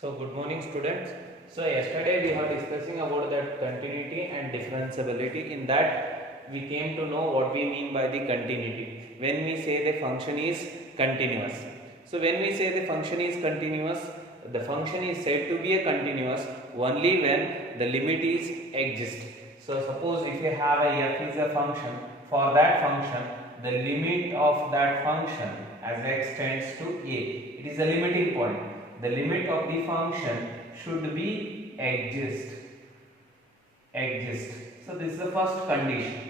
So good morning students. So yesterday we were discussing about that continuity and differentiability. In that we came to know what we mean by the continuity. When we say the function is continuous. So when we say the function is continuous, the function is said to be a continuous only when the limit is exist. So suppose if you have a f is a function, for that function the limit of that function as x tends to a, it is a limiting point. The limit of the function should be exist. So this is the first condition.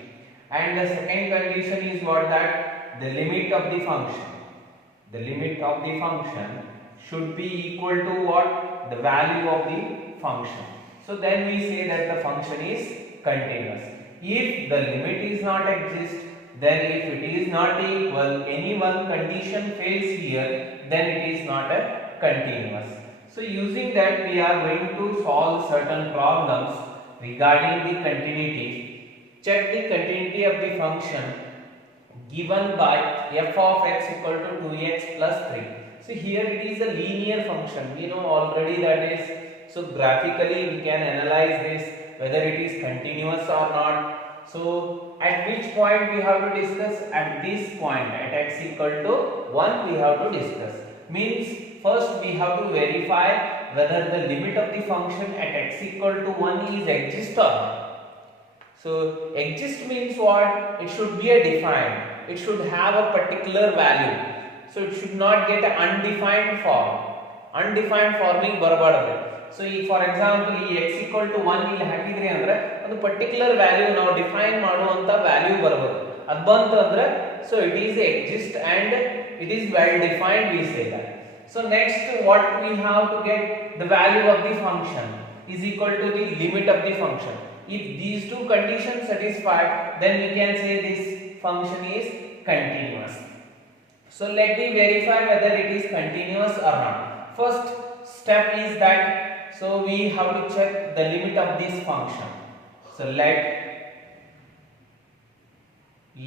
And the second condition is what, that the limit of the function should be equal to what, the value of the function. So then we say that the function is continuous. If the limit is not exist, then if it is not equal, any one condition fails here, then it is not a continuous. So using that we are going to solve certain problems regarding the continuity. Check the continuity of the function given by f of x equal to 2x plus 3. So here it is a linear function. We know already that is, so graphically we can analyze this whether it is continuous or not. So at which point we have to discuss? At this point, at x equal to 1 we have to discuss. Means first we have to verify whether the limit of the function at x equal to 1 is exist or not. So exist means what? It should be a defined. It should have a particular value. So it should not get an undefined form. Undefined forming ಬರಬಾರದು. So for example x equal to 1 ಇಲ್ಲಿ ಹಾಕಿದ್ರಿ ಅಂದ್ರೆ ಒಂದು particular value ನಾವು define ಮಾಡುವಂತ value ಬರಬಹುದು. ಅದು ಬಂತು ಅಂದ್ರೆ so it is exist and it is well defined, we say that. So next what we have to get, the value of the function is equal to the limit of the function. If these two conditions satisfied, then we can say this function is continuous. So let me verify whether it is continuous or not. First step is that, so we have to check the limit of this function. So let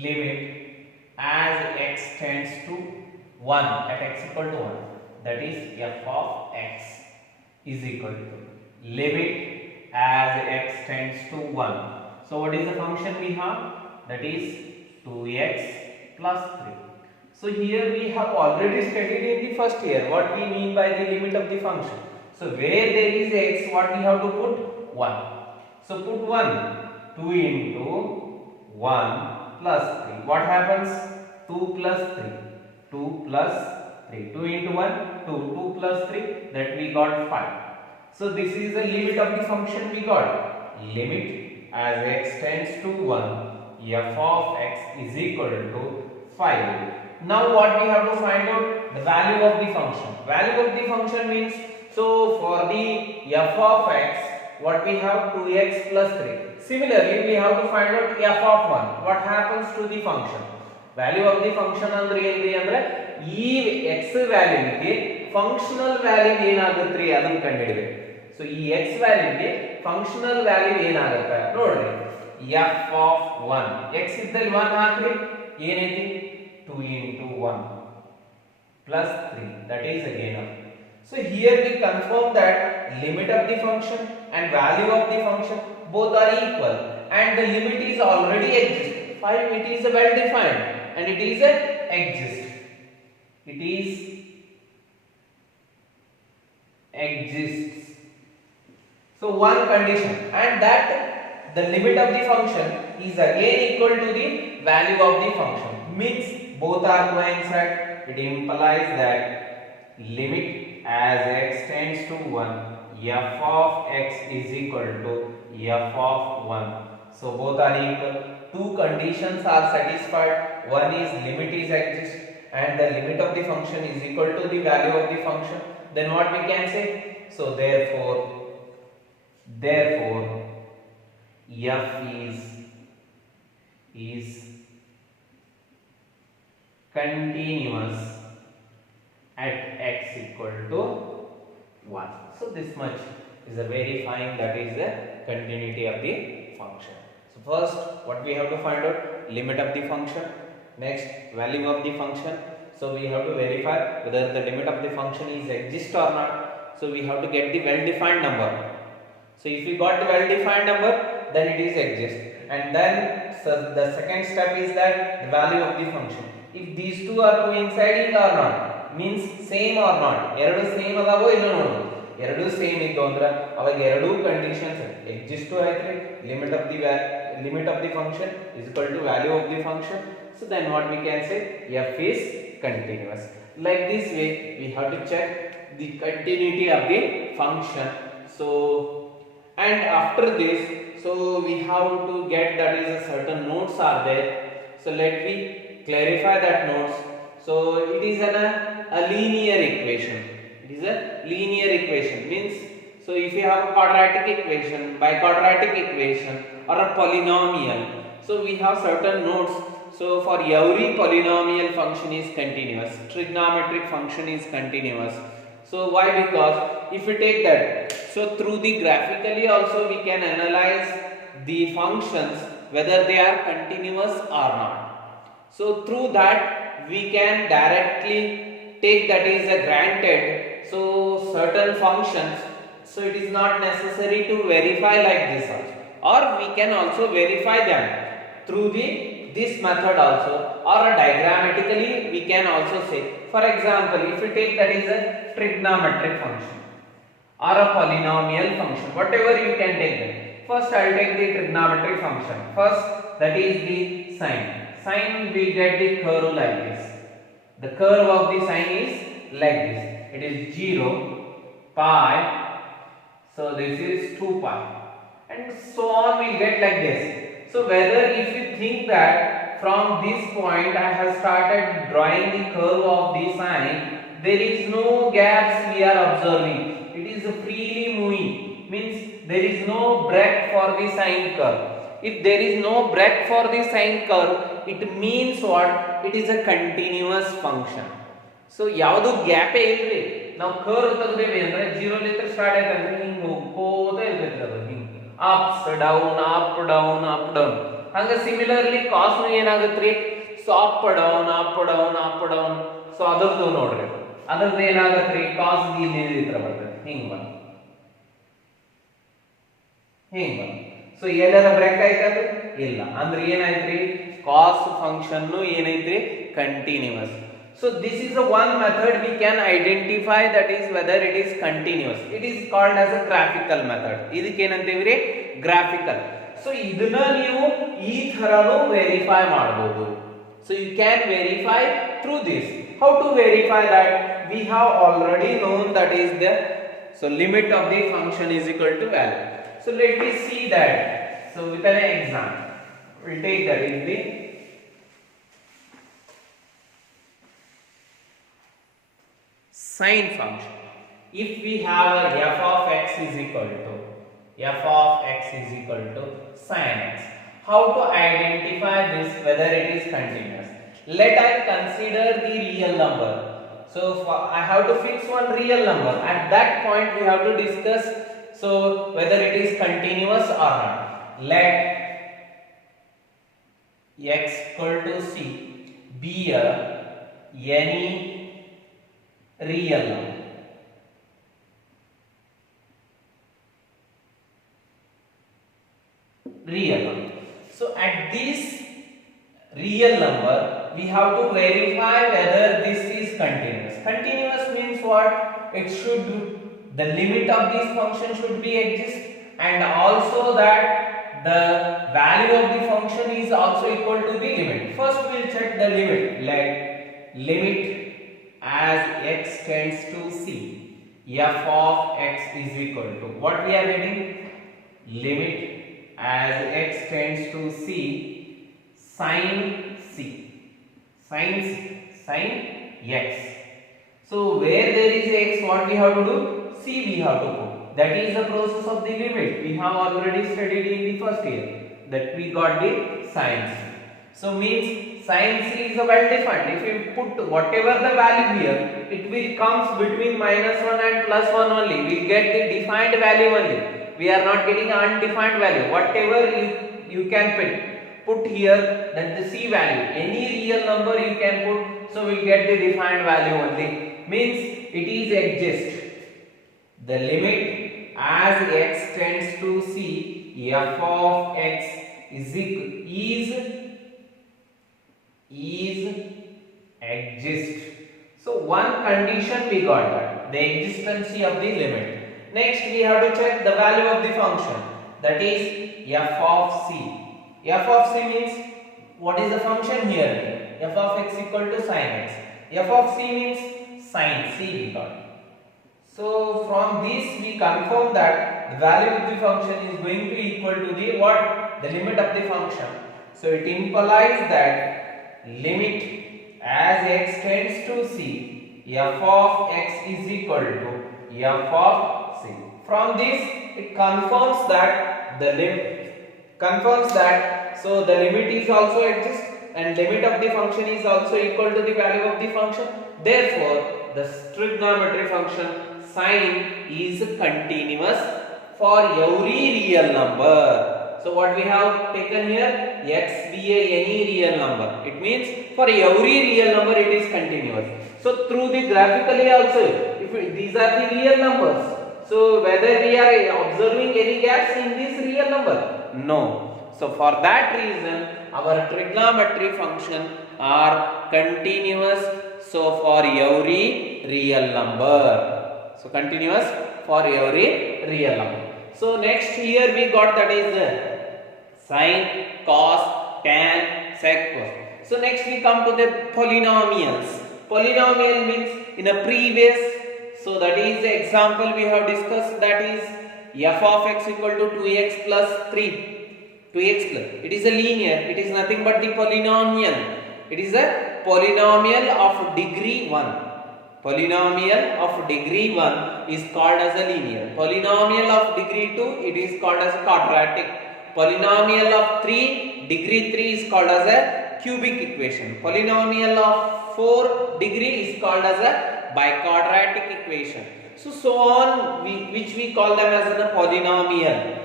limit as x tends to 1 at x equal to 1, that is f of x is equal to limit as x tends to 1. So what is the function we have? That is 2x plus 3. So here we have already studied in the first year what we mean by the limit of the function. So where there is x, what we have to put? 1. So put 1, 2 into 1 plus 3. What happens? 2 plus 3. 2 plus 3. 2 into 1, 2. 2 plus 3, that we got 5. So this is the limit of the function we got. Limit as x tends to 1, f of x is equal to 5. Now what we have to find out? The value of the function. Value of the function means, so for the f of x, what we have? 2x plus 3. Similarly, we have to find out f of 1. What happens to the function? Value of the function andre ಏನ್ರಿ ಅಂದ್ರೆ ಈ x value ಗೆ functional value ಏನಾಗುತ್ತೆ ಅದನ್ನ ಕಂಡುಹಿಡಿಯಬೇಕು. So ಈ x value ಗೆ functional value ಏನಾಗುತ್ತೆ ನೋಡ್ರಿ. f of 1, x ಇದ್ದಲ್ಲಿ 1 ಹಾಕ್ರಿ, ಏನೈತಿ 2 into 1 plus 3, that is again up. So here we confirm that limit of the function and value of the function both are equal and the limit is already exist. 5, it is well defined and it is a exist. It is exists. So one condition, and that the limit of the function is again equal to the value of the function. Means both are coincide. It implies that limit as x tends to 1, f of x is equal to f of 1. So both are equal. Two conditions are satisfied. One is limit is exist and the limit of the function is equal to the value of the function. Then what we can say? So therefore f is continuous at x equal to 1. So this much is a verifying that is the continuity of the function. So first what we have to find out? Limit of the function. Next, value of the function. So we have to verify whether the limit of the function is exist or not. So we have to get the well-defined number. So if we got the well-defined number, then it is exist. And then so the second step is that the value of the function. If these two are coinciding or not, means same or not. ಎರಡು same ಅದಾವೋ ಇಲ್ಲ ನೋಡು. ಎರಡು same ಇದ್ದು ಅಂದ್ರೆ ಅವಾಗ ಎರಡು conditions exist ಆಯ್ತು. limit of the function is equal to value of the function. So then what we can say, f is continuous. Like this way we have to check the continuity of the function. So and after this, so we have to get that is a certain nodes are there. So let me clarify that nodes. So it is a linear equation. It is a linear equation means, so if you have a quadratic equation, biquadratic equation or a polynomial, so we have certain nodes. So for every polynomial function is continuous, trigonometric function is continuous. So why? Because if we take that, so through the graphically also we can analyze the functions whether they are continuous or not. So through that we can directly take that is a granted, so certain functions, so it is not necessary to verify like this also, or we can also verify them through this method also, or diagrammatically we can also say. For example, if we take that is a trigonometric function or a polynomial function, whatever you can take them. First I will take the trigonometric function. First, that is the sine. Sine will get the curve like this. The curve of the sine is like this. It is 0, pi, so this is 2 pi, and so on will get like this. So whether if you think that from this point I have started drawing the curve of the sine, there is no gaps we are observing. It is freely moving, means there is no break for the sine curve. If there is no break for the sine curve, it means what? It is a continuous function. So ಯಾವುದು gap ಇಲ್ರಿ. ನಾವು curve ತೆಗೆದೇವಿ ಅಂದ್ರೆ 0 ಲಿಂದ start ಆಯ್ತು ಅಂದ್ರೆ ಹಿಂಗ್ ಹೋಗ್ತಾ ಇರ್ತೈತಿ ಅದು ಹಿಂಗ್ ups down up down up down. ಹಂಗ ಸಿಮಿಲರ್ಲಿ ಕಾಸ್ ನು ಏನಾಗುತ್ತೆ? So up down up down up down. So ಅದರದ್ದು ನೋಡ್ರಿ, ಅದರದ್ದು ಏನಾಗುತ್ತೆ? ಕಾಸ್ ಇಲ್ಲಿ ಇತ್ರ ಬರ್ತದೆ ಹಿಂಗ್ ಬಂದು ಹಿಂಗ್ ಬಂದು. ಸೊ ಎಲ್ಲರ ಬ್ರೇಕ್ ಆಯ್ತಂದ್ರೆ ಇಲ್ಲ ಅಂದ್ರೆ ಏನಾಯ್ತ್ರಿ? ಕಾಸ್ ಫಂಕ್ಷನ್ ಏನೈತ್ರಿ? Continuous. So this is the one method we can identify that is whether it is continuous. It is called as a graphical method. ಇದಕ್ಕೆ ಏನಂತೀವಿ? ಗ್ರಾಫಿಕಲ್. ಸೊ ಇದನ್ನ ನೀವು ಈ ತರನು ವೆರಿಫೈ ಮಾಡಬಹುದು. So you can verify through this. How to verify that? We have already known that is the, so limit of the function is equal to value. So let me see that. So with an example, we'll take that is the sine function. If we have a f of x is equal to sine x, how to identify this whether it is continuous? Let us consider the real number. So I have to fix one real number. At that point we have to discuss so whether it is continuous or not. Let x equal to c be any real number. So at this real number we have to verify whether this is continuous. Continuous means what? It should, the limit of this function should be exist, and also that the value of the function is also equal to the limit. First we will check the limit. Let limit as x tends to c, f of x is equal to what we are getting? Limit as x tends to c sin x. So where there is x, what we have to do? C we have to put. That is the process of the limit. We have already studied in the first year that we got the sin c. So means sin c is well defined. If you put whatever the value here, it will comes between -1 and +1 only. We get the defined value only. We are not getting undefined value. Whatever you can put here, that the c value, any real number you can put, so we'll get the defined value only. Means it is exist. the limit as x tends to c, f of x is exist. So one condition we got that, the existence of the limit. Next we have to check the value of the function, that is f of c. F of c means what is the function here? F of x equal to sin x. F of c means sin c we got. So from this we confirm that the value of the function is going to equal to the what? The limit of the function. So it implies that limit as x tends to c, f of x is equal to f of c. From this it confirms that the so the limit is also exist and limit of the function is also equal to the value of the function. Therefore the trigonometry function sin is continuous for every real number. So what we have taken here, x be any real number. It means for every real number it is continuous. So through the graphically also, if these are the real numbers, so whether we are observing any gaps in this real number? No. So for that reason our trigonometry function are continuous. So for every real number. So continuous for every real number. So next here we got that is sin, cos, tan, sec, cos. So next we come to the polynomials. Polynomial means in a previous, so that is the example we have discussed, that is f of x equal to 2x plus 3. 2x plus, it is a linear, it is nothing but the polynomial. It is a polynomial of degree 1. Polynomial of degree 1 is called as a linear. Polynomial of degree 2, it is called as a quadratic. Polynomial of 3, degree 3 is called as a cubic equation. Polynomial of 4 degree is called as a biquadratic equation. So on, which we call them as a polynomial.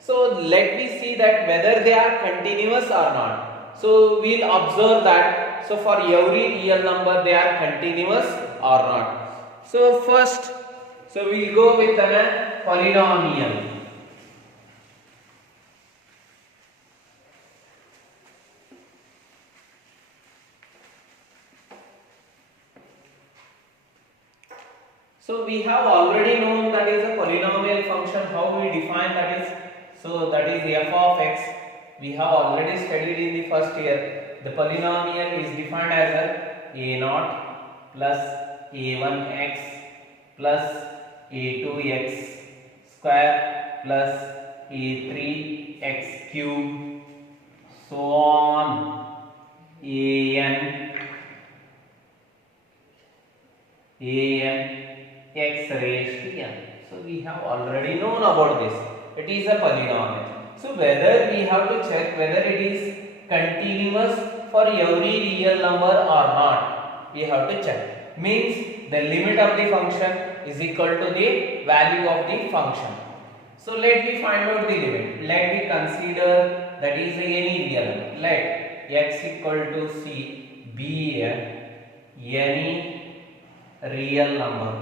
So let me see that whether they are continuous or not. So we will observe that. So for every real number they are continuous or not. So first, so we will go with a polynomial. So we have already known that is a polynomial function, how we define that is. So that is f of x. We have already studied in the first year. The polynomial is defined as a0 plus a1x plus a2x square plus a3x cube, so on an x raised to n. So we have already known about this. It is a polynomial. So whether we have to check whether it is continuous for every real number or not, we have to check. Means the limit of the function is equal to the value of the function. So let me find out the limit. Let me consider that is any real number. Let x equal to c be any real number.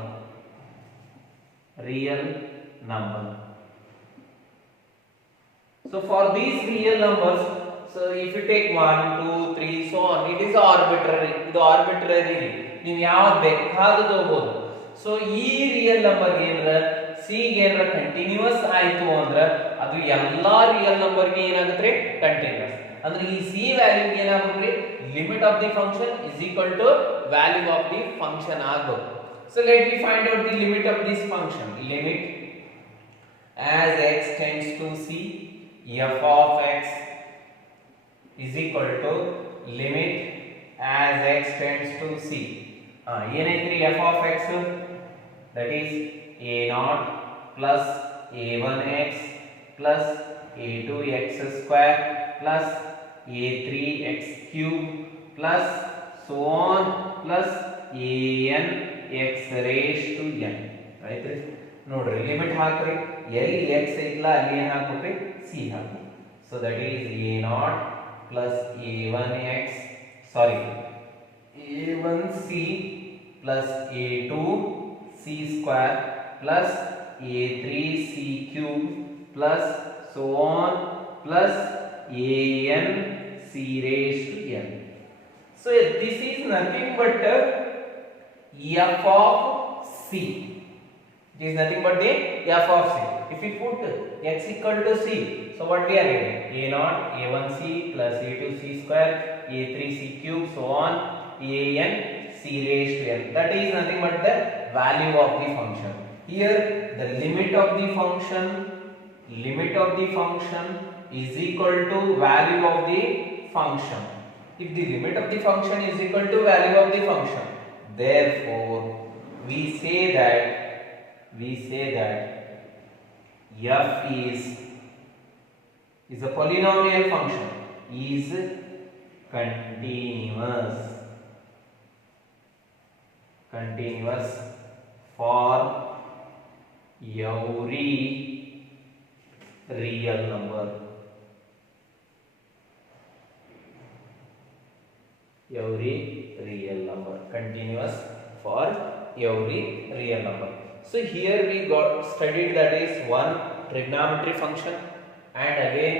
So for these real numbers, so if you take 1, 2, 3, so on, it is arbitrary. The arbitrary. You have bekadu. So e real number genera c genera continuous aitu andra adu ella real number ge enagutre continuous. Andre ee c value ge enagutre limit of the function is equal to value of the function ago. So let me find out the limit of this function. Limit as x tends to c, f of x is equal to limit as x tends to c. ಏನಾಯ್ತು f of x, that is a0 plus a1x plus a2x square plus a3x cube plus so on plus an x raised to n. Right? ನೋಡ್ರಿ limit ಹಾಕ್ರಿ, ಎಲ್ಲಿ x ಇಲ್ಲ ಅಲ್ಲಿ ಏನು ಹಾಕ್ಬಿಟ್ರಿ c hockey. So that is a0 plus a1x, sorry, a1c plus a2c square plus a3c cube plus so on plus an c raised to n. So this is nothing but f of c. It is nothing but the f of c. If we put x equal to c, so what we are getting? A naught a1c plus a2c square a3c cube so on an c raised to n. That is nothing but the value of the function. Here the limit of the function is equal to value of the function. If the limit of the function is equal to value of the function, therefore we say that f is a polynomial function, is continuous for every real number. Continuous for every real number. So here we got studied that is one trigonometry function and again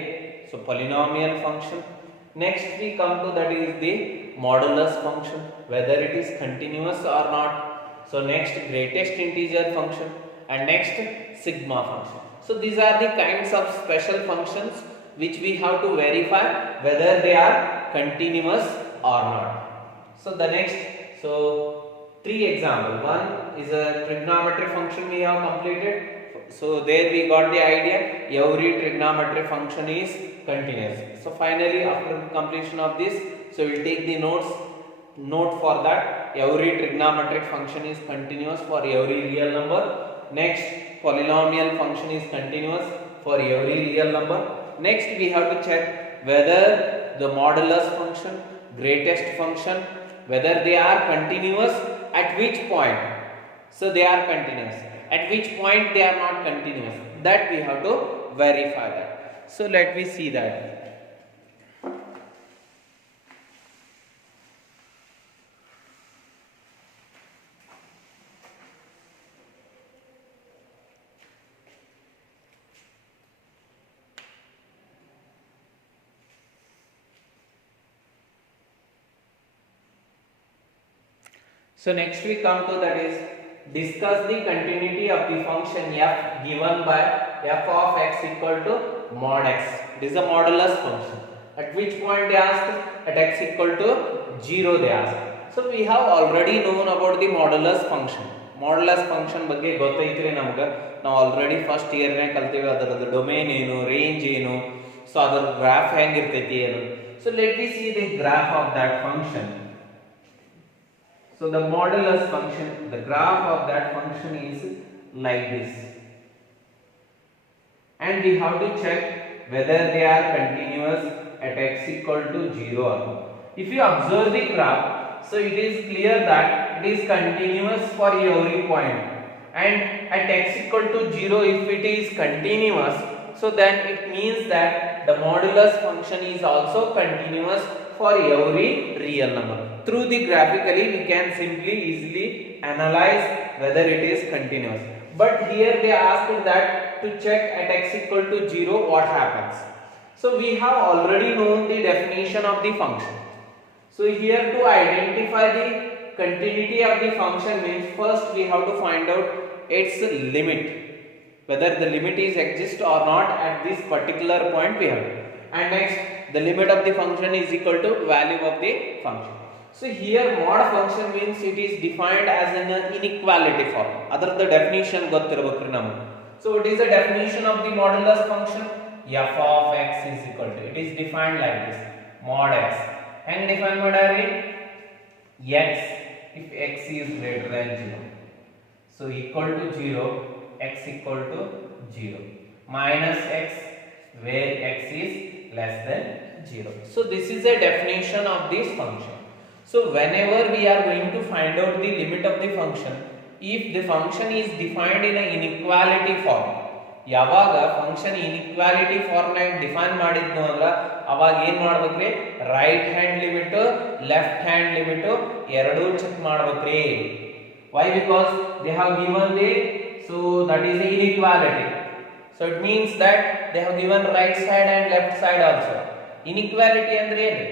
so polynomial function. Next we come to that is the modulus function, whether it is continuous or not. So next greatest integer function and next sigma function. So these are the kinds of special functions which we have to verify whether they are continuous or not. So the next, so three examples. One is a trigonometry function we have completed. So there we got the idea every trigonometry function is continuous. So finally after completion of this, so we will take the note for that every trigonometric function is continuous for every real number. Next polynomial function is continuous for every real number. Next we have to check whether the modulus function, greatest function, whether they are continuous at which point. So they are continuous. At which point they are not continuous, that we have to verify that. So let me see that. So next we come to that is discuss the continuity of the function f given by f of x equal to mod x. This is a modulus function. At which point they asked? At x equal to 0 they asked. So we have already known about the modulus function. Modulus function ಬಗ್ಗೆ ಗೊತ್ತೈತ್ರಿ ನಮಗೆ. ನಾವು already first year ನೇ ಕಲ್ತೀವಿ ಅದರದ್ದು domain ಏನು, range ಏನು, so ಅದರ graph ಹೆಂಗಿರ್ತೈತಿ ಏನು. So let me see the graph of that function. So the modulus function, the graph of that function is like this, and we have to check whether they are continuous at x equal to 0 or not. If you observe the graph, so it is clear that it is continuous for every point, and at x equal to 0 if it is continuous, so then it means that the modulus function is also continuous for every real number. Through the graphically we can simply easily analyze whether it is continuous. But here they asked that to check at x equal to 0 what happens. So we have already known the definition of the function. So here to identify the continuity of the function means first we have to find out its limit, whether the limit is exist or not at this particular point we have. And next the limit of the function is equal to value of the function. So here mod function means it is defined as an inequality form. Other the definition ಗೊತ್ತಿರಬೇಕು ನಮಗೆ. So what is the definition of the modulus function? F of x is equal to, it is defined like this, mod x. And define madari x if x is greater than 0. So equal to 0, x equal to 0, minus x where x is less than 0. So this is a definition of this function. So whenever we are going to find out the limit of the function, if the function is defined in an inequality form, ಯಾವಾಗ function inequality form ನಾಗ define ಮಾಡಿದ್ನು ಅಂದ್ರ ಅವಾಗ ಏನ್ ಮಾಡ್ಬೇಕ್ರಿ, right hand limit left hand limit ಎರಡೂ check ಮಾಡ್ಬೇಕ್ರಿ. Why? Because they have given the So that is the inequality. So it means that they have given right side and left side also. Inequality ಅಂದ್ರೆ ಏನು?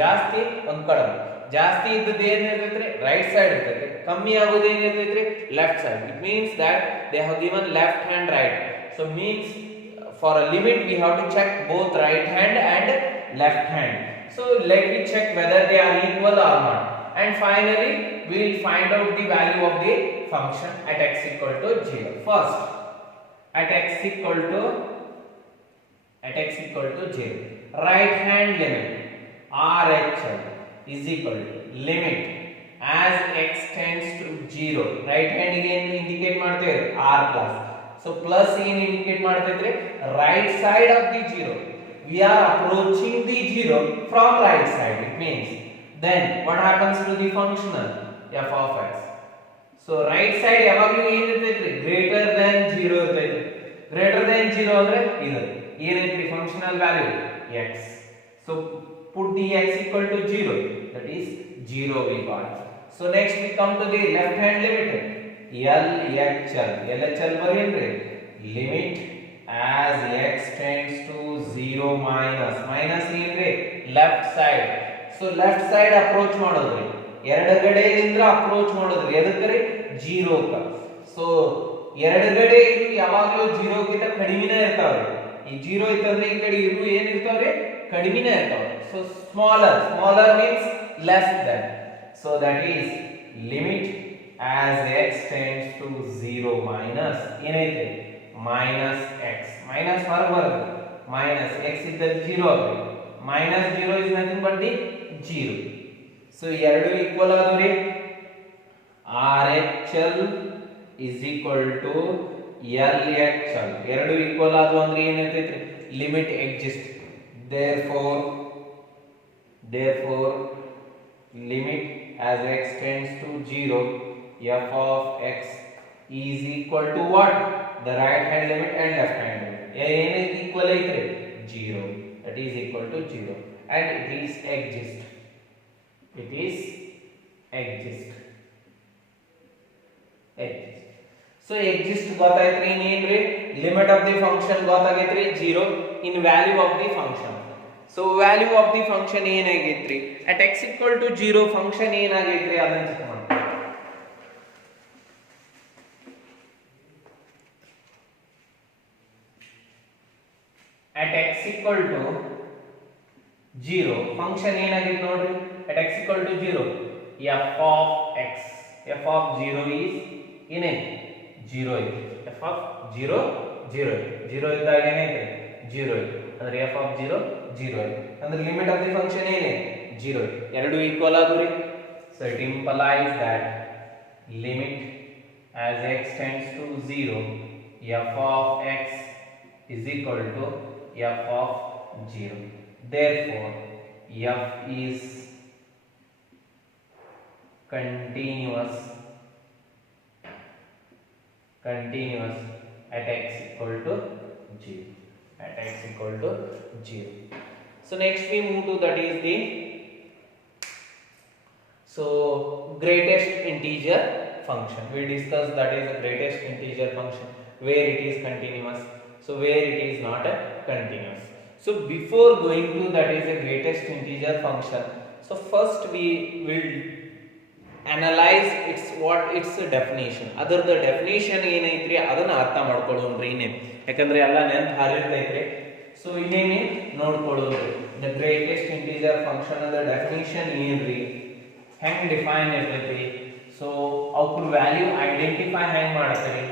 ಜಾಸ್ತಿ ಒಂದು ಕಡಿಮೆ. ಜಾಸ್ತಿ ಇದ್ದದ್ದು ಏನಿರ್ತೈತ್ರಿ? Right side ಇರ್ತೈತಿ. ಕಮ್ಮಿ ಆಗೋದು ಏನಿರ್ತೈತ್ರಿ? Left side. It means that they have given left and right. So means for a limit we have to check both right hand and left hand. So let me check whether they are equal or not. And finally we will find out the value of the function at x equal to 0. First, at x equal to 0, right hand limit RHL is equal to limit as x tends to 0. Right hand again indicate ಮಾಡ್ತೇವೆ r plus. So plus ಏನು indicate ಮಾಡ್ತೈತ್ರಿ? Right side of the 0. We are approaching the 0 from right side. It means then what happens to the functional f of x? So right side ಯಾವಾಗಲೂ ಏನಿರ್ತೈತ್ರಿ? greater than 0 ಇರ್ತೈತ್ರಿ. greater than 0 ಅಂದ್ರೆ ಇದು ಏನೈತ್ರಿ? functional value x. So put the x equal to 0, that is 0 we got. So next we come to the left hand limit LHL ಬರೆಯಲ್ರಿ limit as x tends to 0 minus ಏನ್ರಿ? left side. So left side approach ಮಾಡೋದ್ರಿ ಎರಡಗಡೆಯಿಂದ approach ಮಾಡೋದ್ರಿ ಎದಕ್ಕರಿ? 0 ಕ. So ಎರಡಗಡೆ ಇದು ಯಾವಾಗಲೂ 0 ಗಿಂತ ಕಡಿಮೆನೇ ಇರ್ತಾವ್ರಿ. ಈ 0 ಇತ್ತಂದ್ರೆ ಈ ಕಡೆ ಇವು ಏನು ಇರ್ತಾವ್ರಿ? ಕಡಿಮೆನೇ ಇರ್ತಾವ್ರಿ. So smaller means less than. So that is limit as x tends to 0 minus ಏನೈತೆ? minus x. minus ಹೊರಗೆ ಬರುತ್ತೆ. minus x ಇದ್ದಲ್ಲಿ 0 ಆಗ್ತದೆ. minus 0 is nothing but the 0. So ಎರಡು ಈಕ್ವಲ್ ಆದವ್ರಿ. RHL is equal to LHL. ಎರಡು equal ಆದವು ಅಂದ್ರೆ ಏನಿರ್ತೈತ್ರಿ? Limit exist. therefore limit as x tends to 0 f of x is equal to what? The right hand limit and left hand limit. ಏನೈತಿ equal ಐತ್ರಿ? 0. that is equal to 0 and it is exist. So exist ಗೊತ್ತಾಯ್ತ್ರಿ. ಇನ್ನೇನ್ರಿ? limit of the function ಗೊತ್ತಾಗೈತ್ರಿ 0 in value of the function. So value of the function ಏನಾಗೈತ್ರಿ? at x equal to 0 function ಏನಾಗೈತ್ರಿ ಅದನ್ನ check ಮಾಡೋಣ. at x equal to 0 function ಏನಾಗೈತಿ ನೋಡ್ರಿ? at x equal to 0 f of x. f of 0 is ಏನೈತಿ? 0 ಐತಿ. f of 0 ಇದ್ದಾಗ ಏನೈತಿ? 0 ಐತಿ. ಅಂದ್ರೆ f of 0 ಐತಿ. ಅಂದ್ರೆ ಲಿಮಿಟ್ ಆಫ್ ದಿ ಫಂಕ್ಷನ್ ಏನೇ? 0 ಐತಿ. ಎರಡು equal ಆದವ್ರಿ. so it implies that limit as x tends to 0 f of x is equal to f of 0. therefore f is continuous at x equal to 0. So next we move to that is the greatest integer function. We discussed that is the greatest integer function where it is continuous, so where it is not continuous. So before going to that is the greatest integer function, so first we will analyze its definition. ಅದರದ definition ಏನೈತ್ರಿ ಅದನ್ನ ಅರ್ಥ ಮಾಡ್ಕೊಳ್ಳೋಣ್ರಿ. ಇನ್ನೇನು ಯಾಕಂದ್ರೆ ಎಲ್ಲ ನೆನಪು ಹಾರಿರ್ತೈತ್ರಿ. ಸೊ ಇನ್ನೇನೆ ನೋಡ್ಕೊಳ್ಳೋಣ್ರಿ. ದ ಗ್ರೇಟೆಸ್ಟ್ ಇಂಟಿಜರ್ ಫಂಕ್ಷನ್ ಅದರ ಡೆಫಿನಿಷನ್ ಏನ್ರಿ? ಹೆಂಗ್ ಡಿಫೈನ್ ಇರ್ತೈತಿ? ಸೊ ಅವ್ರ ವ್ಯಾಲ್ಯೂ ಐಡೆಂಟಿಫೈ ಹೆಂಗ್ ಮಾಡ್ತಾರೆ?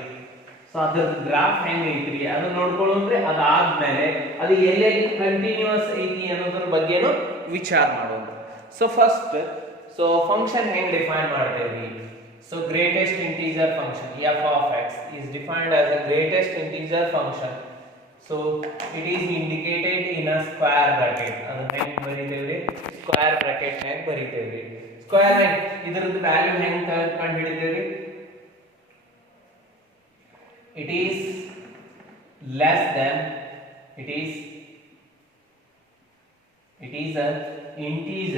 ಸೊ ಅದರ ಗ್ರಾಫ್ ಹೆಂಗ್ ಐತ್ರಿ ಅದನ್ನ ನೋಡ್ಕೊಳ್ಳೋಣ್ರಿ. ಅದಾದ್ಮೇಲೆ ಅದು ಎಲ್ಲೆಲ್ಲಿ ಕಂಟಿನ್ಯೂಸ್ ಐತಿ ಅನ್ನೋದ್ರ ಬಗ್ಗೆನೂ ವಿಚಾರ ಮಾಡೋಣ. ಸೊ ಫಸ್ಟ್ function ಹೆಂಗ್ ಡಿಫೈನ್ ಮಾಡ್ತೇವೆ? so greatest integer function f of x is defined as a greatest integer function. so it is indicated in a square bracket. ಅದನ್ನ ಹೆಂಗ್ ಬರೀತೇವ್ರಿ? ಸ್ಕ್ವೇರ್ ಬ್ರಾಕೆಟ್ ನಾಗ ಬರೀತೇವ್ರಿ. ಸ್ಕ್ವೇರ್ ನಾಗ ಇದರದ ವ್ಯಾಲ್ಯೂ ಹೆಂಗ್ ಕಂಡು ಹಿಡಿತೇವ್ರಿ? it is less than it is a integer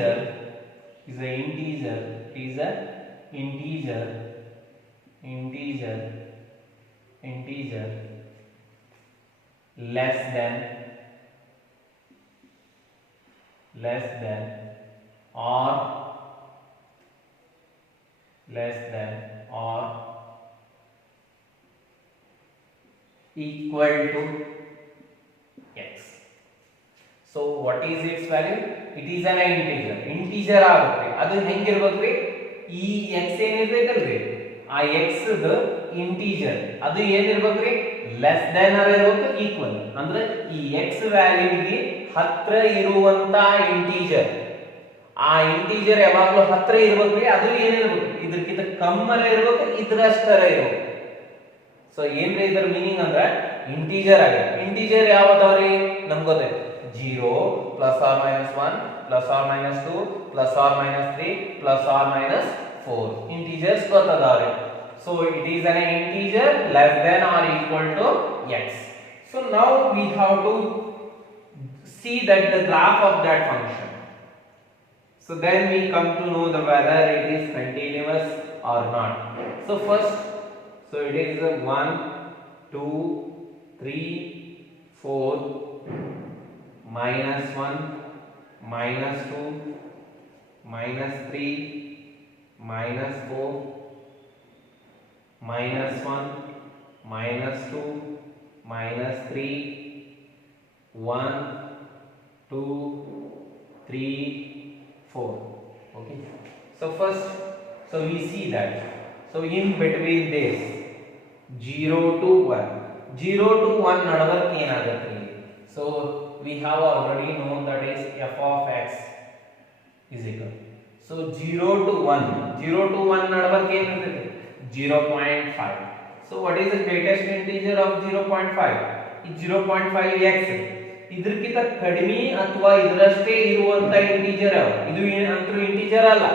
integer less than or equal to x. So what is its value? It is an integer ಆಗುತ್ತೆ. ಅದು ಹೆಂಗಿರಬೇಕ್ರಿ? ಈ x ಏನಿರ್ತೈತಲ್ರಿ, ಆ x ದ ಇಂಟಿಜರ್ ಅದು ಏನಿರಬೇಕ್ರಿ? Less than R ಇರಬೇಕು, equal. ಅಂದ್ರೆ ಈ x ವ್ಯಾಲ್ಯೂಗೆ ಹತ್ರ ಇರುವಂತ ಇಂಟಿಜರ್, ಆ ಇಂಟಿಜರ್ ಯಾವಾಗಲೂ ಹತ್ರ ಇರಬೇಕ್ರಿ. ಅದು ಏನಿರಬೇಕು? ಇದಕ್ಕಿಂತ ಕಮ್ಮರ ಇರಬೇಕು, ಇದರಷ್ಟರ ಇರಬೇಕು. ಸೊ ಏನ್ರಿ ಇದರ ಮೀನಿಂಗ್ ಅಂದ್ರೆ ಇಂಟಿಜರ್ ಆಗಿದೆ. ಇಂಟಿಜರ್ ಯಾವದವ್ರಿ ನಮ್ಗೆ ಗೊತ್ತೈತಿ, 0 plus or minus 1 plus or minus 2 plus or minus 3 plus or minus 4 integers ಗೊತ್ತದವ್ರಿ. So it is an integer less than or equal to x. So now we have to see that the graph of that function. So then we come to know the whether it is continuous or not. So first, so it is 1 2 3 4 minus 1 minus 2 minus 3 minus 4 minus 1 minus 2 minus 3 1 2 3 4. Okay, so first, so we see that, so in between this 0 to 1 ನಡಬರ್ಕ್ ಏನಾಗುತ್ತೆ? So we have already known that is f of x is equal, so 0 to 1 ನಡಬರ್ಕ್ ಏನಿರ್ತೈತಿ? 0.5. So what is the greatest integer of 0.5? ಈ 0.5 x. ಇದಕ್ಕಿಂತ ಕಡಿಮೆ ಅಥವಾ ಇದರಷ್ಟೇ ಇರುವಂತ integer ಯಾವುದು? ಇದು ಅಂತೂ ಇಂಟಿಜರ್ ಅಲ್ಲ.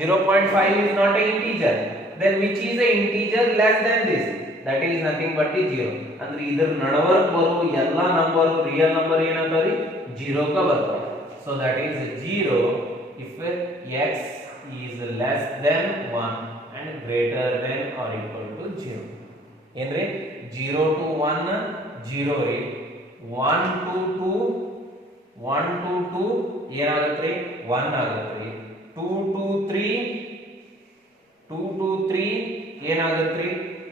0.5 is not a integer. Then which is a integer less than this? That is nothing but the 0. ಅಂದ್ರೆ ಇದರ ನಡವರ್ಕ್ ಬರೋ ಎಲ್ಲಾ ನಂಬರ್ ರಿಯಲ್ ನಂಬರ್ ಏನಂತಾರಿ? 0 ಕ ಬರ್ತಾವ. So that is 0 if x is less than 1 and greater than or equal to 0. ಏನ್ರಿ? 0 to 1 0 ರೀ. 1 to 2 ಏನಾಗುತ್ತೆ? 1 ಆಗುತ್ತೆ. 2 to 3 ಏನಾಗುತ್ತೆ?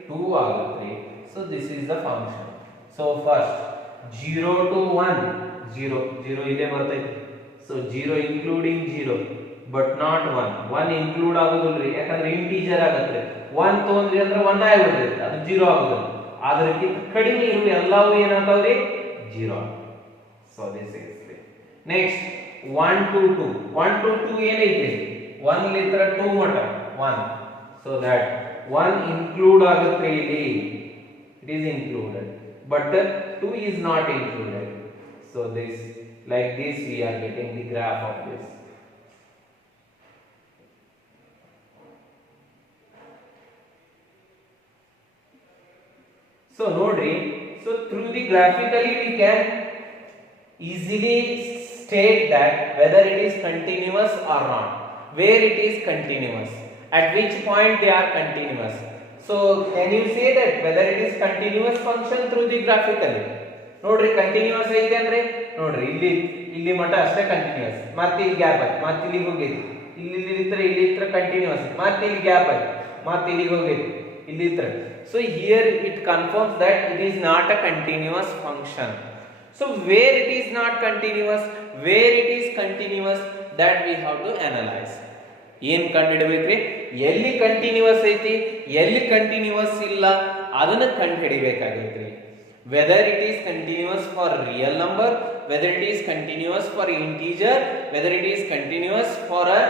2 ಆಗುತ್ತೆ. So this is the function. So first 0 to 1 0 ಇಲ್ಲೇ ಬರ್ತೈತಿ. So 0 including 0 but not 1 include ಆಗೋದಿಲ್ರಿ, ಯಾಕಂದ್ರೆ ಇಂಟಿಜರ್ ಆಗುತ್ತೆ. 1 ತಗೊಂಡ್ರಿ ಅಂದ್ರೆ 1 ಆಗಿಬಿಡ್ತೈತಿ, ಅದು 0 ಆಗೋದಿಲ್ಲ. ಅದಕ್ಕಿಂತ ಕಡಿಮೆ ಇರುವ ಎಲ್ಲವೂ ಏನಾಗ್ತಾವ್ರಿ? 0. So this is it. Next 1 to 2 ಏನೈತಿ? 1 ಲಿತ್ರ 2 ಮಟ 1. So that 1 include ಆಗುತ್ತೆ ಇಲ್ಲಿ, it is included, but the 2 is not included. So this, like this we are getting the graph of this. So nodri, so through the graphically we can easily state that whether it is continuous or not, where it is continuous, at which point they are continuous. So can you say that whether it is continuous function through the graphically? nodri continuous ಐತೆ ಅಂದ್ರೆ ನೋಡ್ರಿ ಇಲ್ಲಿ ಮಟ ಅಷ್ಟೇ continuous, ಮತ್ತೆ ಇಲ್ಲಿ gap ಐತೆ, ಮತ್ತೆ ಇಲ್ಲಿಗೆ ಹೋಗೈತಿ, ಇಲ್ಲಿ ಇತ್ರ ಕಂಟಿನ್ಯೂಸ್, ಮತ್ತೆ ಇಲ್ಲಿ ಗ್ಯಾಪ್ ಐತೆ, ಮತ್ತೆ ಇಲ್ಲಿಗೆ ಹೋಗೈತಿ, ಇಲ್ಲಿ ಇತ್ರ. So here it confirms that it is not a continuous function. So where it is not continuous, where it is continuous, that we have to analyze. ಏನು ಕಂಡುಹಿಡಬೇಕ್ರಿ? ಎಲ್ಲಿ ಕಂಟಿನ್ಯೂಸ್ ಐತಿ, ಎಲ್ಲಿ ಕಂಟಿನ್ಯೂಸ್ ಇಲ್ಲ, ಅದನ್ನ ಕಂಡುಹಿಡಿಬೇಕಾಗೈತ್ರಿ. whether it is continuous for real number, whether it is continuous for integer, whether it is continuous for a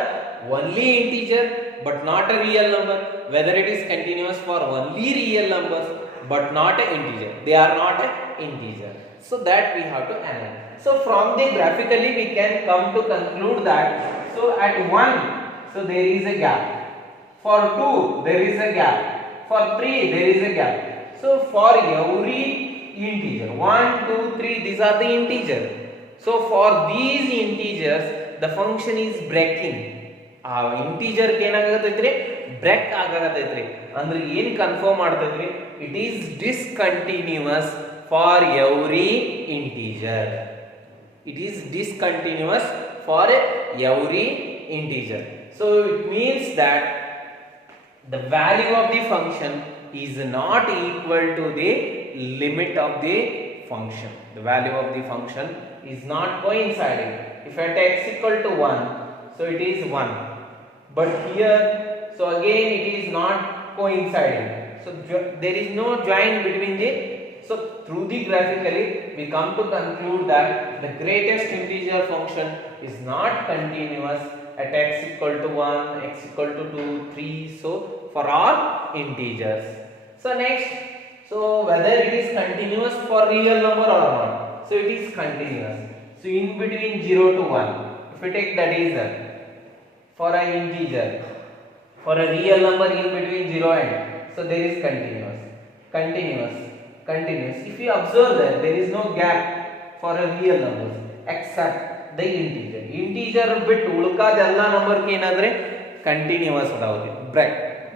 only integer but not a real number, whether it is continuous for only real numbers but not a integer, they are not a integer. So that we have to analyze. So from the graphically we can come to conclude that, so at 1 so there is a gap, for 2 there is a gap, for 3 there is a gap. So for every integer 1 2 3 these are the integer. So for these integers the function is breaking. ಆ integer ಏನಾಗತೈತ್ರಿ? Break ಆಗತೈತ್ರಿ. ಅಂದ್ರೆ ಏನು confirm ಮಾಡ್ತೈತ್ರಿ? it is discontinuous for every integer. It is discontinuous for every integer. So it means that the value of the function is not equal to the limit of the function. The value of the function is not coinciding. If at x equal to 1, so it is 1. But here, so again it is not coinciding. So there is no join between the. So through the graphically, we come to conclude that the greatest integer function is not continuous at x equal to 1, x equal to 2, 3, so for all integers. So next, so whether it is continuous for real number or not. So it is continuous. So in between 0 to 1, if we take that is for an integer, for a real number in between 0 and, so there is continuous. If you observe that there is no gap for a real numbers except the integer ಬಿಟ್ಟು ಉಳಿಕಾದ ಎಲ್ಲ ನಂಬರ್ಗೆ ಏನಾದ್ರೆ continuous ಅದಾವೆ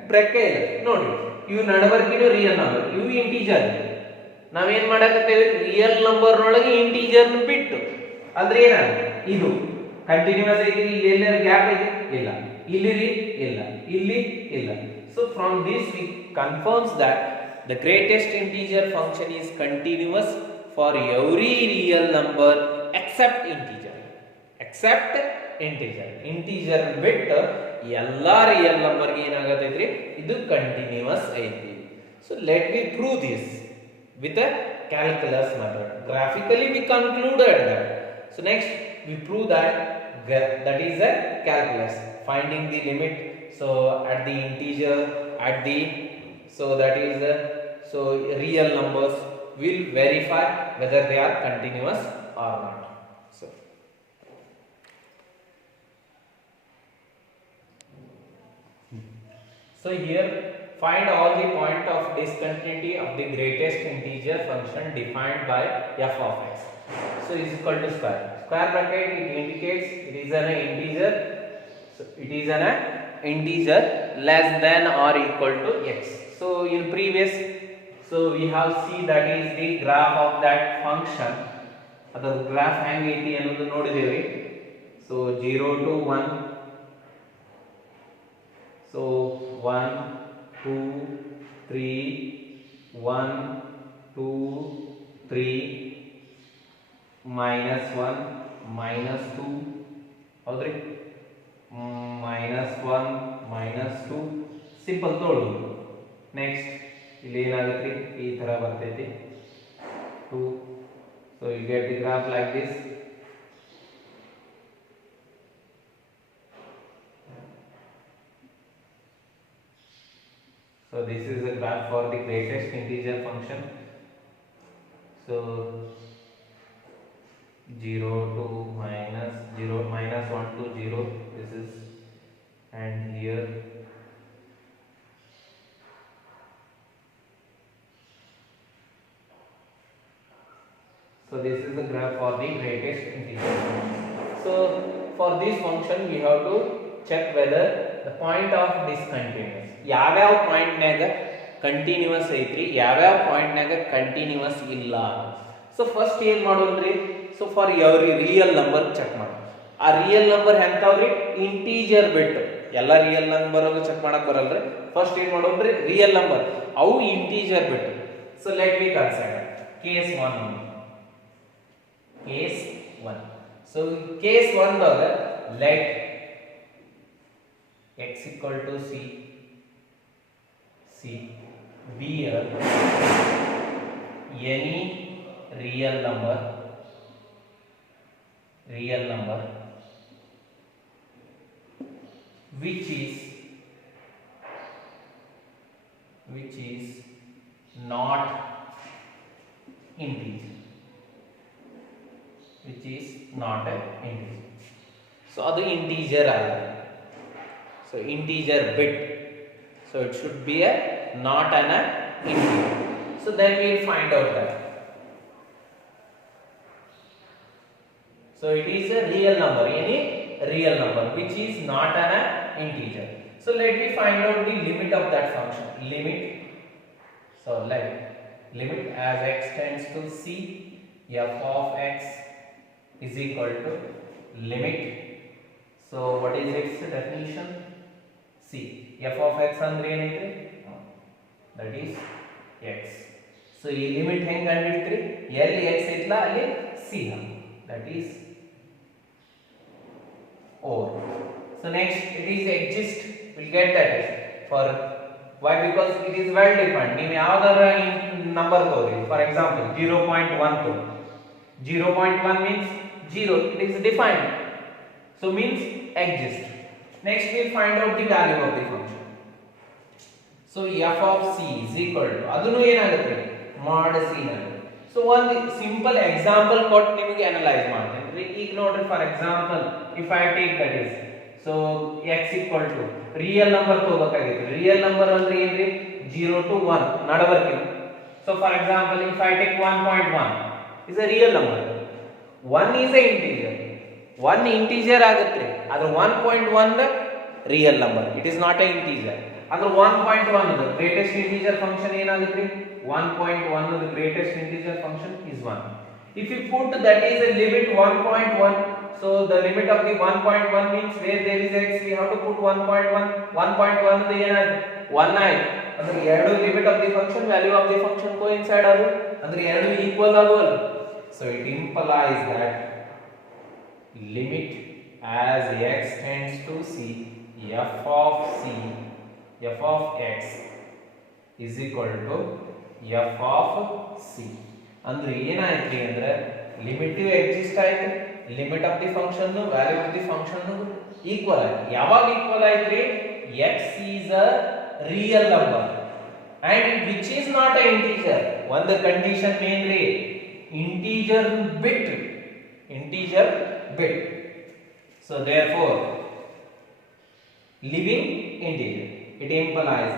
break ಇಲ್ಲ ನೋಡಿ ಇವು ನಡಬರ್ಕಿನ real number ಇವು integer ನಾವೇನ್ ಮಾಡಕತ್ತೇವೆ ರಿಯಲ್ ನಂಬರ್ ನೊಳಗೆ ಇಂಟಿಜರ್ ಬಿಟ್ಟು ಅಂದ್ರೆ ಏನ ಇದು ಕಂಟಿನ್ಯೂಸ್ ಐತಿ ಇಲ್ಲಿ ಎಲ್ಲರ ಗ್ಯಾಪ್ ಐತಿ ಇಲ್ಲ ಇಲ್ಲಿ ಇಲ್ಲ ಇಲ್ಲಿ ಇಲ್ಲ so from this we confirms that the greatest integer function is continuous for every real number except integer. Integer ಬಿಟ್ಟು ಎಲ್ಲಾ real number ಗೆ ಏನಾಗತೈತ್ರಿ ಇದು continuous ಐತಿ. So let me prove this with a calculus method. Graphically we concluded that. So next we prove that is a calculus, finding the limit. So at the integer, at the, so that is so real numbers will verify whether they are continuous or not. So here find all the point of discontinuity of the greatest integer function defined by f of x. So is equal to square bracket, it indicates it is an integer. So it is an integer less than or equal to x. So in previous, so we have seen that is the graph of that function. Adar graph hang ಐತಿ ಅನ್ನೋದು ನೋಡಿದೇವೆ. So 0 to 1. So 1 2 3 1 2 3 minus 1 minus 2 ಹೌದ್ರಿ minus 1 minus 2 simple ತೋಳು. Next ಇಲ್ಲಿ ಏನಾಗುತ್ತೆ ಈ ತರ ಬರ್ತೈತಿ 2. So you get the graph like this. So this is a graph for the greatest integer function. So 0 to minus 0 minus 1 to 0, this is, and here so this is the graph for the greatest integer. So for this function we have to check whether the point of discontinuous ಯಾವ್ಯಾವ point ನಾಗ continuous ಐತ್ರಿ ಯಾವ್ಯಾವ point ನಾಗ continuous ಇಲ್ಲ. So first ಏನ್ ಮಾಡೋದ್ರಿ, so for every real number check ಮಾಡಿ. ಆ ರಿಯಲ್ ನಂಬರ್ ಎಂತಾವ್ರಿ ಇಂಟೀಜರ್ ಬಿಟ್ಟು ಎಲ್ಲ ರಿಯಲ್ ನಂಬರ್ ಚೆಕ್ ಮಾಡಕ್ ಬರಲ್ರಿ. ಫಸ್ಟ್ ಏನ್ ಮಾಡೋದ್ರಿ ರಿಯಲ್ ನಂಬರ್ ಅವು ಇಂಟೀಜರ್ ಬಿಟ್ಟು. So let me consider case 1. So case 1 ದಾಗ let x equal to c be any real number which is not integer, so adu integer alla. So integer bit, so it should be a not an integer. So then we will find out that. So it is a real number, any real number which is not an integer. So let me find out the limit of that function. Limit, So let limit as x tends to c, f of x is equal to limit. So what is its definition? C. f of x ಅಂದ್ರೆ ಏನೈತ್ರಿ? That is x. So ಈ limit ಹೆಂಗ್ ಕಂಡುಹಿಡಿತ್ರಿ? ಎಲ್ಲಿ x ಐತ್ಲ ಅಲ್ಲಿ c hockey. That is or. So next it is exist. We'll get that for why, because it is well defined. ನೀವು ಯಾವ್ದಾರ number ತಗೋರಿ, for example 0.1 ತಗೋ. 0.1 means 0, it is defined, so means exist. Next we'll find out the value of the function. So f of c is equal to ಅದನ್ನು ಏನಾಗುತ್ತೆ mod c ಆಗುತ್ತೆ. So one simple example ಕೊಟ್ಟು ನಿಮಗೆ analyse ಮಾಡ್ತೀನಿ. ಈಗ ನೋಡ್ರಿ, for example if I take that is, so x equal to real number ತಗೋಬೇಕಾಗಿತ್ತು. real number ಅಂದ್ರೆ ಏನ್ರಿ? 0 to 1 ನಡಬರ್ಕಿಲ್ಲ. So for example if I take 1.1 is a real number. 1 is a integer. 1 integer ಆಗುತ್ತೆ. ಆದ್ರೆ 1.1 the real number. It is not a integer. ಅಂದ್ರೆ 1.1 the greatest integer function ಏನಾಗುತ್ತೆ? 1.1 the greatest integer function is 1. If you put that is a limit 1.1, so the limit of the 1.1 means where there is x we have to put 1.1. 1.1 the ಏನಾಗುತ್ತೆ? 1 ಆಯ್ತು. ಅಂದ್ರೆ ಎರಡು limit of the function, value of the function coincide ಆದವು, ಅಂದ್ರೆ ಎರಡು equal ಆದವಲ್ಲ. So it implies that limit as x tends to c, f of x is equal to f of c. ಅಂದ್ರೆ ಏನಾಯ್ತು ಅಂದ್ರೆ ಲಿಮಿಟ್ ಎಕ್ಸಿಸ್ಟ್ ಆಯ್ತು, limit of the function value of the function equal ಆಯ್ತು. ಯಾವಾಗ equal ಆಯ್ತ್ರಿ? x is a real number and which is not a integer. ಒಂದು condition ಏನ್ರಿ? integer bit. So therefore living integer, it implies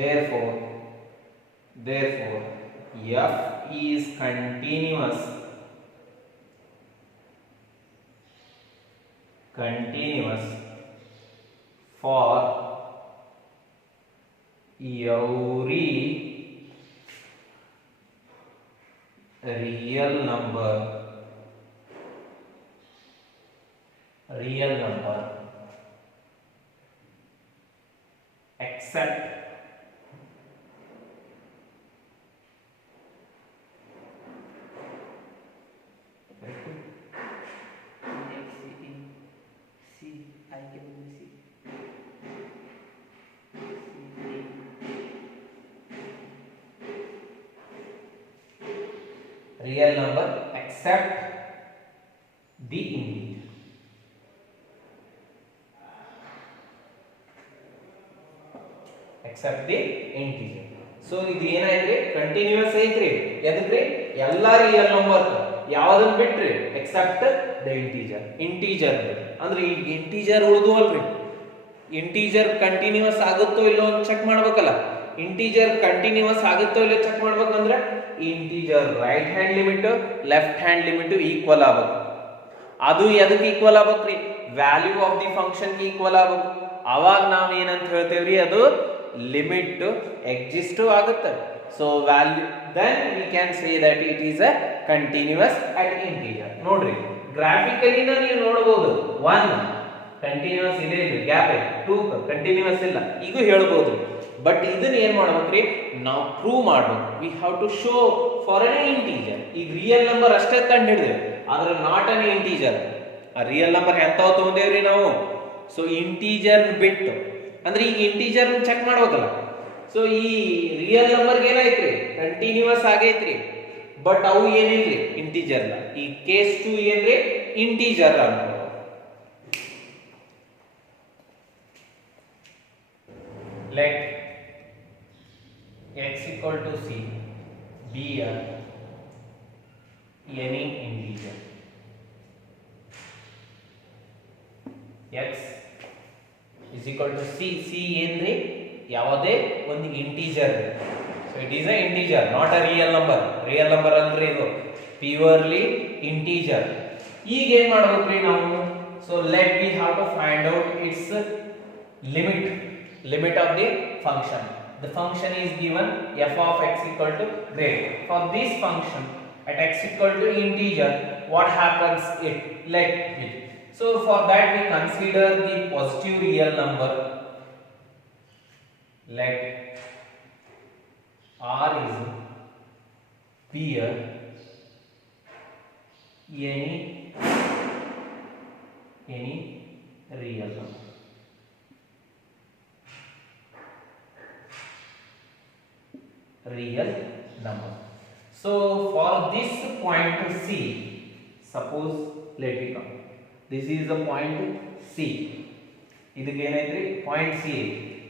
therefore f is continuous for every real number except real number except the integer. Except the integer. So ಇದು ಏನಾಯ್ತ್ರಿ? Continuous ಐತ್ರಿ. ಎದಕ್ರಿ? ಎಲ್ಲಾ real number ಯಾವದನ್ನ ಬಿಟ್ರಿ? Accept the integer. Integer ಅಂದ್ರೆ ಈ integer ಉಳಿದುವಲ್ರಿ, integer continuous ಆಗುತ್ತೋ ಇಲ್ಲೋ ಅಂತ check ಮಾಡ್ಬೇಕಲ್ಲ. ಇಂಟಿಜರ್ ಕಂಟಿನ್ಯೂಸ್ ಆಗುತ್ತೋ ಇಲ್ಲೋ ಚೆಕ್ ಮಾಡ್ಬೇಕಂದ್ರೆ integer right hand limit left hand limit equal ಆಗಬೇಕು. ಅದು ಎದಕ್ಕೆ ಈಕ್ವಲ್ ಆಗಬೇಕ್ರಿ? ವ್ಯಾಲ್ಯೂ ಆಫ್ ದಿ ಫಂಕ್ಷನ್ ಗೆ ಈಕ್ವಲ್ ಆಗಬೇಕು. ಅವಾಗ ನಾವು ಏನಂತ ಹೇಳ್ತೇವ್ರಿ? ಅದು ಲಿಮಿಟ್ ಎಕ್ಸಿಸ್ಟ್ ಆಗುತ್ತೆ. So value then we can say that it is a continuous at integer. ನೋಡ್ರಿ, ಗ್ರಾಫಿಕಲಿ ನೀವು ನೋಡಬಹುದು 1 ಕಂಟಿನ್ಯೂಸ್ ಇದೆ, ಗ್ಯಾಪ್ ಇದೆ, 2 ಕಂಟಿನ್ಯೂಸ್ ಇಲ್ಲ, ಈಗ ಹೇಳ್ಬೋದು. ಬಟ್ ಇದನ್ನ ಏನ್ ಮಾಡ್ಬೇಕ್ರಿ? ನಾವು ಪ್ರೂವ್ ಮಾಡ್ಬೇಕು. We have to show for an integer. ಈಗ ರಿಯಲ್ ನಂಬರ್ ಅಷ್ಟೇ ಕಂಡು ಹಿಡಿದೇವೆ, ಆದ್ರೆ ನಾಟ್ ಅನ್ ಇಂಟಿಜರ್. ಆ ರಿಯಲ್ ನಂಬರ್ ಎಂತಾವ್ ತಗೊಂಡೇವ್ರಿ ನಾವು? ಸೊ ಇಂಟಿಜರ್ ಬಿಟ್ಟು ಅಂದ್ರೆ ಈಗ ಇಂಟಿಜರ್ ಚೆಕ್ ಮಾಡ್ಬೇಕಲ್ಲ. ಸೊ ಈ ರಿಯಲ್ ನಂಬರ್ಗೆ ಏನಾಯ್ತ್ರಿ? ಕಂಟಿನ್ಯೂಸ್ ಆಗೈತ್ರಿ, ಬಟ್ ಅವು ಏನಿಲ್ರಿ? ಇಂಟಿಜರ್. ಈ ಕೇಸ್ 2 ಏನ್ರಿ? ಇಂಟಿಜರ್ ಅಂತ. let x equal to c be any integer. x is equal to c. c ಏನ್ರಿ? ಯಾವುದೇ ಒಂದು integer. So it is a integer, not a real number. Real number ಅಂದ್ರೆ ಇದು ಪ್ಯೂರ್ಲಿ ಇಂಟಿಜರ್. ಈಗ ಏನ್ ಮಾಡ್ಬೇಕ್ರಿ ನಾವು? So let we have to find out its limit of the function. the function is given f of x equal to grade. For this function at x equal to integer, what happens it let it. So for that we consider the positive real number. Let r is pure any real number. Real number. So for this point C, suppose let it come. This is the point C. ಇದಕ್ಕೆ ಏನಾಯ್ತ್ರಿ point C.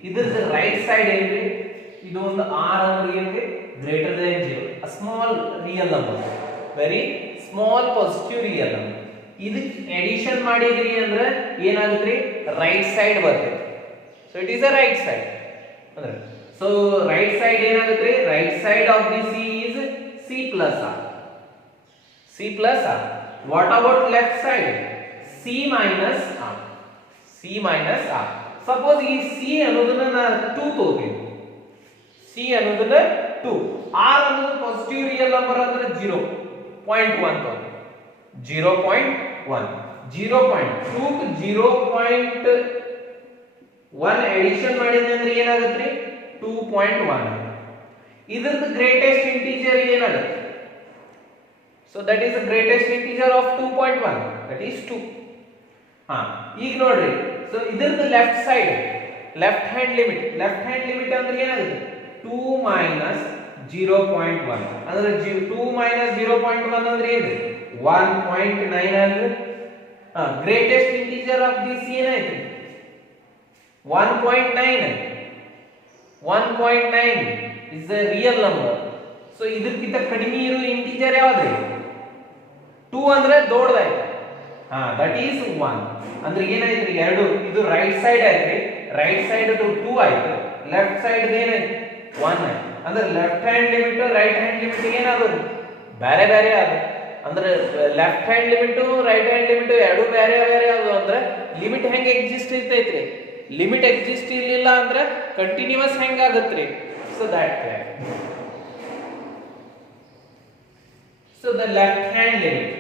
ಇದರದ right side ಏನ್ರಿ, ಇದು ಒಂದು R ಅಂದ್ರೆ ಏನ್ರಿ greater than 0, a small real number, very small positive real number. ಇದಕ್ಕೆ edition ಮಾಡಿದ್ರಿ ಅಂದ್ರೆ ಏನಾಗುತ್ತೆ, ರೈಟ್ ಸೈಡ್ ಬರುತ್ತೆ. So it is a right side ಅಂದ್ರೆ, so right side ಏನಾಗುತ್ತೆ, right side of the C is C plus R. C plus R. What about left side? C minus R. C minus R. Suppose ಈ C ಅನ್ನೋದನ್ನ ನಾನು 2 ತಗೋತೀನಿ. C ಅನ್ನೋದನ್ನ 2, R ಅನ್ನೋದು positive real number ಅಂದ್ರೆ 0.1 ತಗೋತೀನಿ. 0.1 0.2 ಕ್ಕೆ 0.1 ಎಡಿಷನ್ ಮಾಡಿದ್ರೆ ಅಂದ್ರೆ ಏನಾಗುತ್ತೆ, 2.1. ಇದರದ ಗ್ರೇಟೆಸ್ಟ್ ಇಂಟಿಜರ್ ಏನಾಗುತ್ತೆ, so that is the greatest integer of 2.1, that is 2. ಈಗ ನೋಡ್ರಿ, ಸೊ ಇದರದ left side left hand limit ಅಂದ್ರೆ ಏನಾಗುತ್ತೆ, 2 minus 0.1 ಅಂದ್ರೆ 2 minus 0.1 ಅಂದ್ರೆ ಏನು, 1.9 ಅಂದ್ರೆ ಗ್ರೇಟೆಸ್ಟ್ ಇಂಟಿಜರ್ ಆಫ್ ದಿಸ್ ಏನಾಯ್ತು, 1.9. 1.9 is a real number. So ಇದಕ್ಕಿಂತ ಕಡಿಮೆ ಇರೋ ಇಂಟಿಜರ್ ಯಾವುದು, 2 ಅಂದ್ರೆ ದೊಡ್ಡದಾಯ್ತು. ದಟ್ ಈಸ್ 1 ಅಂದ್ರೆ ಏನಾಯ್ತು, ಎರಡು ಇದು ರೈಟ್ ಸೈಡ್ ಆಯ್ತು, ರೈಟ್ ಸೈಡ್ 2 ಆಯ್ತು, ಲೆಫ್ಟ್ ಸೈಡ್ ಏನಾಯ್ತು 1 ಆಯ್ತು. ಅಂದ್ರೆ left hand limit right hand limit ಏನಾದ್ರು ಬೇರೆ ಬೇರೆ ಆದ, ಅಂದ್ರೆ left hand limit right hand limit ಎರಡು ಬೇರೆ ಬೇರೆ ಆದವು. ಅಂದ್ರೆ ಲಿಮಿಟ್ ಹೆಂಗೆ ಎಕ್ಸಿಸ್ಟ್ ಇರ್ತೈತ್ರಿ, ಲಿಮಿಟ್ ಎಕ್ಸಿಸ್ಟ್ ಇರಲಿಲ್ಲ ಅಂದ್ರೆ ಕಂಟಿನ್ಯೂಸ್ ಹೆಂಗಾಗತ್ರಿ, so that so the left hand limit,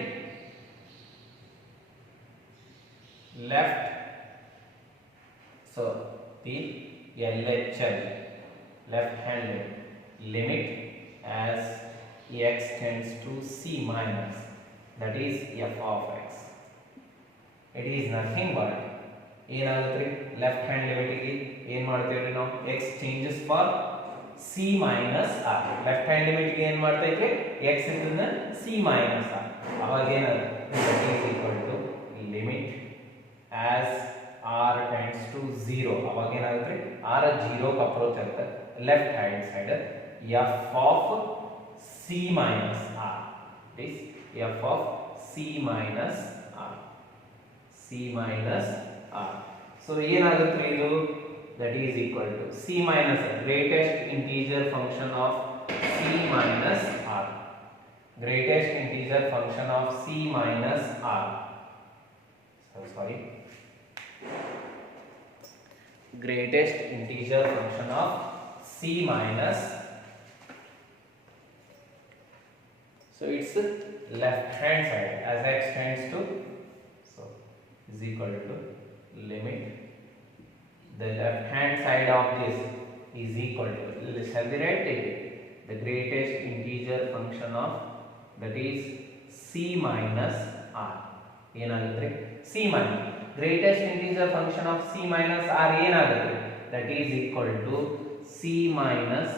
so the LHL left hand limit as x tends to C minus, that is f of x. It is nothing but ಏನಾಗುತ್ತೆ, left hand ಲಿಮಿಟ್ಗೆ ಏನು ಮಾಡ್ತೇವೆ ನಾವು, x changes for C minus R. Left hand ಲಿಮಿಟ್ಗೆ ಏನು ಮಾಡ್ತೈತೆ, x ಇರ್ತದೆ C minus R. ಅವಾಗ ಏನಾಗುತ್ತೆ, that is equal to limit as R tends to 0. ಅವಾಗ ಏನಾಗುತ್ತೆ, R 0 ಗೆ ಅಪ್ರೋಚ್ ಆಗುತ್ತೆ, left hand side f of C minus R. This f of C minus R. C minus R. So ಏನಾಗುತ್ತೆ ಇದು, that is equal to C minus R, greatest integer function of C minus R. Greatest integer function of C minus R. So sorry. Greatest integer function of C minus. So it's left hand side as x tends to, so is equal to limit, the left hand side of this is equal to, shall we write it, the greatest integer function of, that is C minus R. ಏನಾಗುತ್ತೆ, C minus greatest integer function of C minus R ಏನಾಗುತ್ತೆ, that is equal to C minus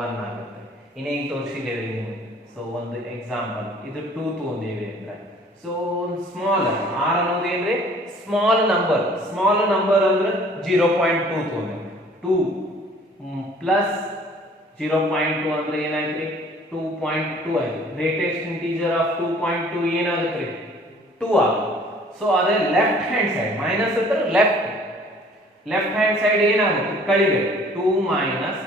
1 ಆಗುತ್ತೆ. ಇನ್ನೇನು ತೋರಿಸಿದ್ದೇವೆ ನೀವು, so ಒಂದು example, ಇದು 2 ತಗೊಂಡೇವೆ ಅಂದ್ರೆ, so ಒಂದು ಸ್ಮಾಲ್ r ಅನ್ನೋದು ಏನ್ರಿ, ಸ್ಮಾಲ್ ನಂಬರ್ ಅಂದ್ರೆ 0.2 ತಗೊಂಡೇವೆ, 2 ಪ್ಲಸ್ 0.2 ಅಂದ್ರೆ ಏನಾಯ್ತು, 2.2 ಆಯ್ತು. ಗ್ರೇಟೆಸ್ಟ್ ಇಂಟಿಜರ್ ಆಫ್ 2.2 ಏನಾಗುತ್ತೆ, 2 ಆಗುತ್ತೆ. ಸೊ ಅದೇ ಲೆಫ್ಟ್ ಹ್ಯಾಂಡ್ ಸೈಡ್ ಮೈನಸ್ ಅಂದ್ರೆ ಲೆಫ್ಟ್ ಹ್ಯಾಂಡ್ ಸೈಡ್ ಏನಾಗುತ್ತೆ, ಕಳಿಬೇಕು, 2 minus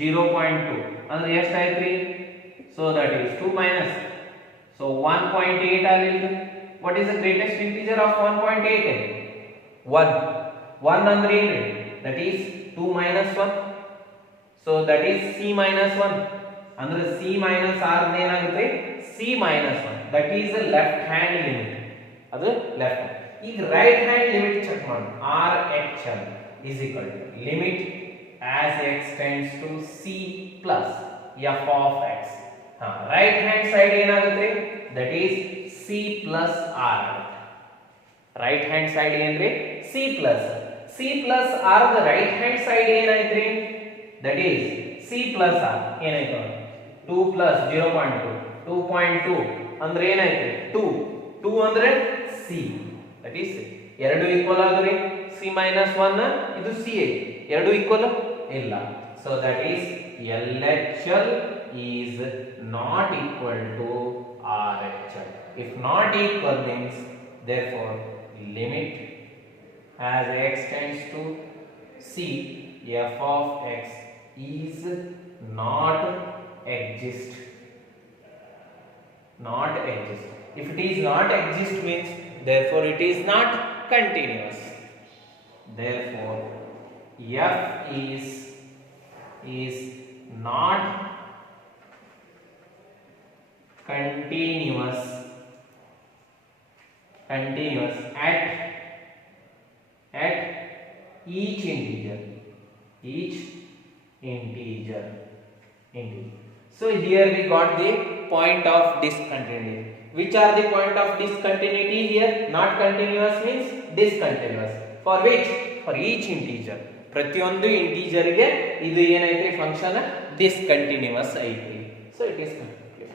0.2 ಅಂದ್ರೆ ಎಷ್ಟಾಯ್ತು, so that is 2 minus, so 1.8 ಆಗಲಿಲ್ಲ. what is the greatest integer of 1.8? 1 ಅಂದ್ರೆ ಏನು, that is 2 minus 1, so that is c minus 1 ಅಂದ್ರೆ c minus r ಏನಾಗುತ್ತೆ c minus 1 that is left hand limit ಅದು left. ಈಗ right hand limit check ಮಾಡಿ r actual is equal to limit as x tends to c plus f of x. Right hand side ಏನಾಗುತ್ತೆ that is c plus r. Right hand side ಏನ್ರಿ c plus r the right hand side ಏನಾಯ್ತ್ರಿ that is c plus r ಏನಾಯ್ತು 2 plus 0.2 2.2 ಅಂದ್ರೆ ಏನಾಯ್ತು 2 ಅಂದ್ರೆ c that is ಎರಡು equal ಆದ್ರಿ c minus 1 ಇದು c ಎರಡು ಈಕ್ವಲ್ ಇಲ್ಲ. So that is LHL is not equal to RHL. If not equal means therefore limit as x tends to c f of x is not exist. Not exist. If it is not exist means therefore it is not continuous. Therefore f is not continuous at each integer. So here we got the point of discontinuity. Which are the point of discontinuity here? Not continuous means discontinuous. For which? For each integer. ಪ್ರತಿಯೊಂದು integer ಗೆ ಇದು ಏನೈತ್ರಿ function discontinuous ಐತ್ರಿ. So it is complete.